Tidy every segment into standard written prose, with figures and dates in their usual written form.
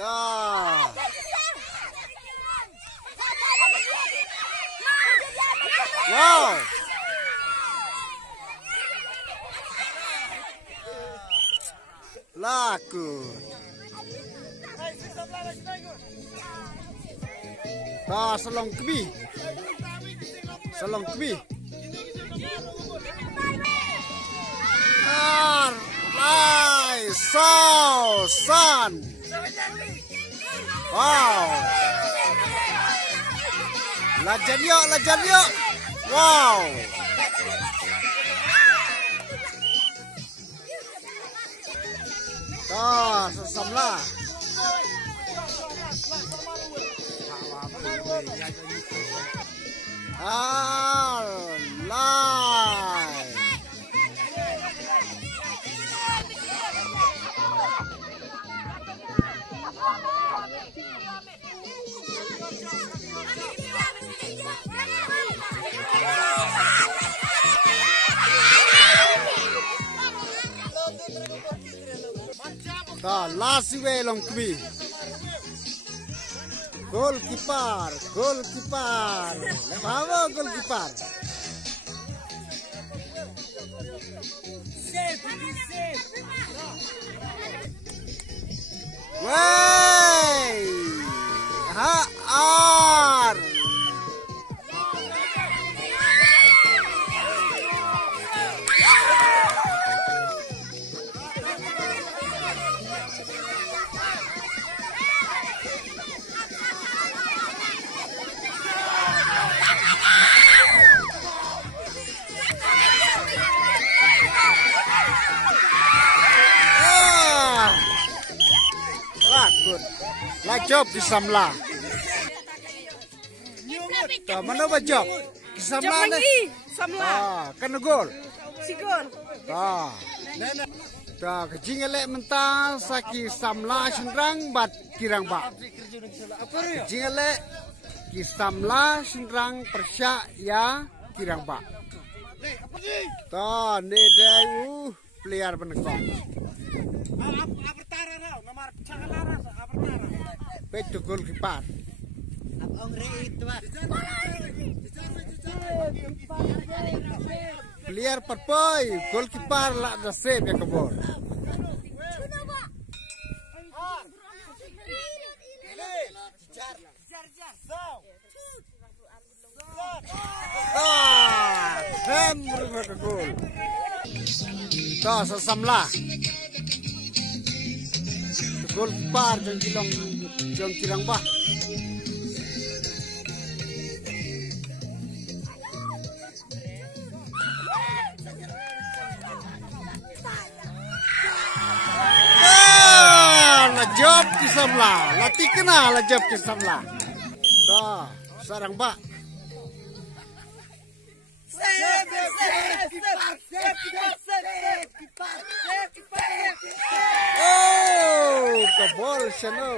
Dah. Wow. Laku. Dah selong kebi. Selong kebi. San. Wow. Lajan yuk. Wow. Dah sesamlah. Alay. Dah last way long kbi. Goalkeeper. Bravo goalkeeper. Wey. Ar. La job di Samla. Dah mana job? Di Samla ni. Samla. Kan gol. Sigol. Dah. Dah kecing elek mentah saki Samla senrang bat kirang ba. Kecing elek ki Samla senrang persya ya kirang ba. Dah ni dah player penekong. Petu goalkeeper. Player perpoi goalkeeper lah dah save ya kebor. Semua ke gol. Dah sesamlah. Goalkeeper jong kirang bah. La job ki Samla, lati kena la job ki Samla. Dah, sarang bah. Oh, kebol seno.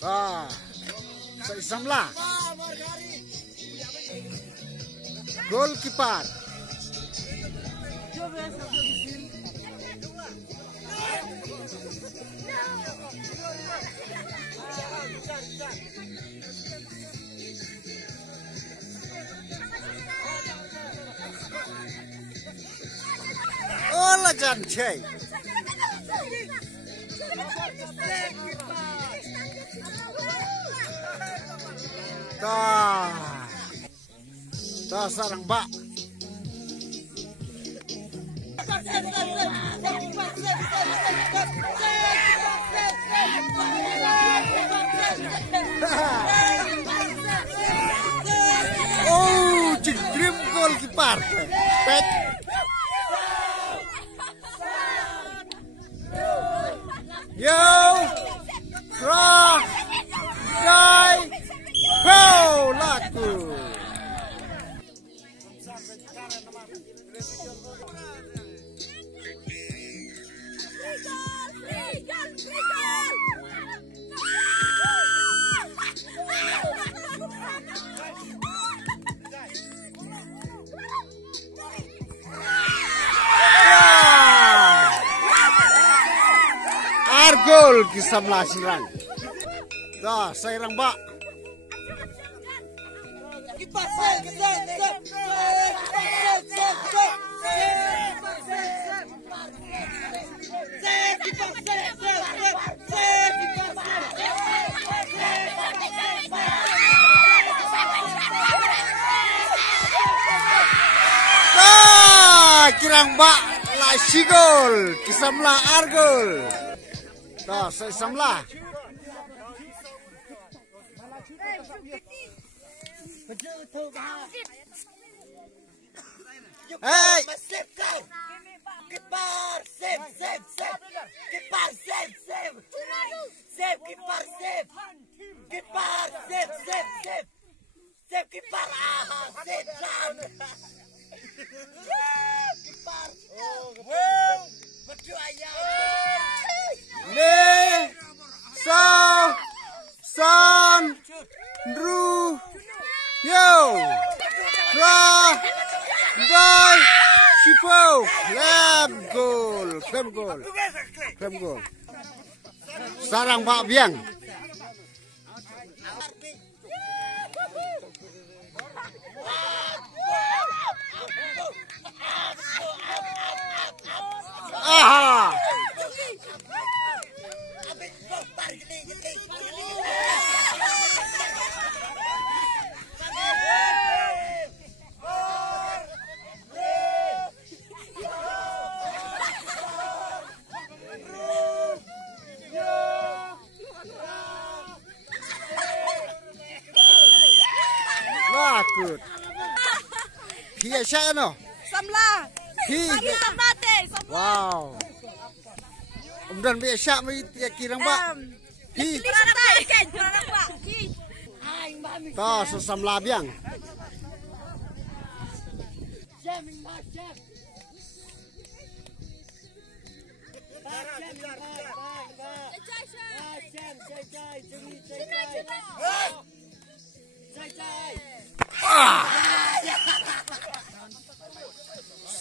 Sa Samla. Goalkeeper. Oh, la janche. Dah sarang bak. Oh, dream goalkeeper. Pet. Yo, cross, die, go, laku. Argol Kisamla Sirang. Dah, saya rambak. Kirang bak la sigol Kisamla Argol. Dah, saya samla. Hey! Kipar, save. Kipar, save. Save, kipar, save. Kipar, save. Save, kipar, save, down. Kipar, baju ayam. Le, san, ru, yo, ra, dai, shipo, klem gol. Sarang bak biang. Aha! Lakut. Pia siya ano? Samla. Hi. Samlate. Wow. Kemudian biasa mai kirang ba. Hi. Ta sesam labiang.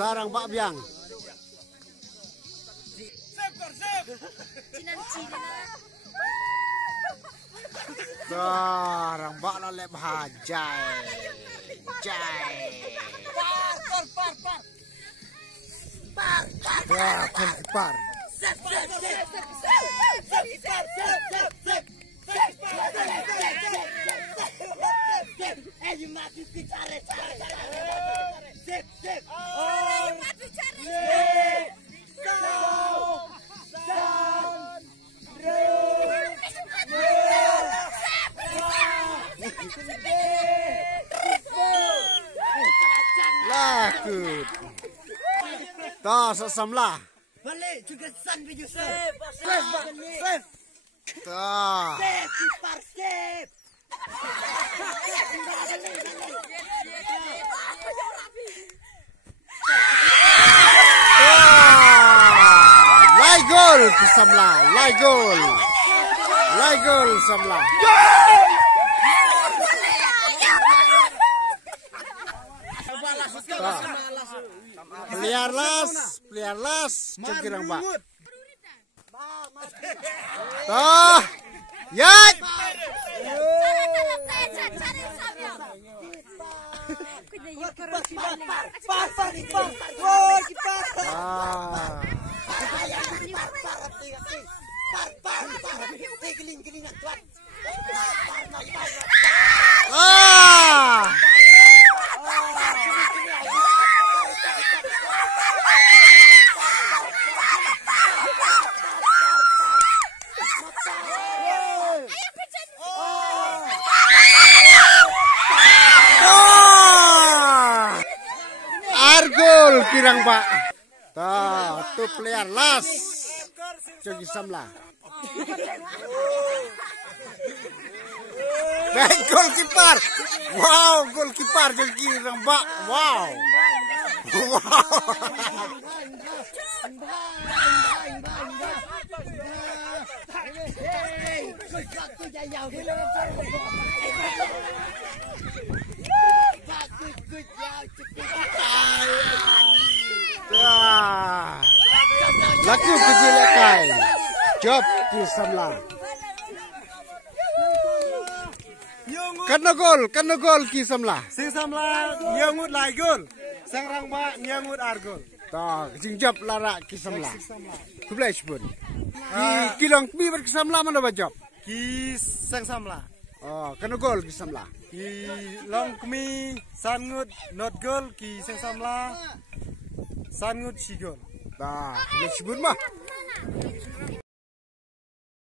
Sarang bak biang. Sarang bak lalep hajai. Wah, kipar. Lakut. Ta sesamlah. Balik juga san video save. Ta. Save, kipar, save. Lai gol Kisamla, lai gol Samla. Peliar las, cengkirang bak. Toh, yat. Argol kirang pak. Ta, tu peliar las. Cogi samla. Baik gol kipar. Wow, gol kipar cogi kirang pak. Wow. Laku kecil kai. job ki samla. Kena gol ki samla. Sing samla nyangut lai gol. Sang rangba nyangut ar gol. Ta jing job lara ki samla. Kublai pun. Ki long bi ber ki samla mana ba job? Ki sang samla. Oh, kena gol ki samla. Ki long kmi sangut not gol ki sang samla. Sangut si gol. Ta kublai pun mah.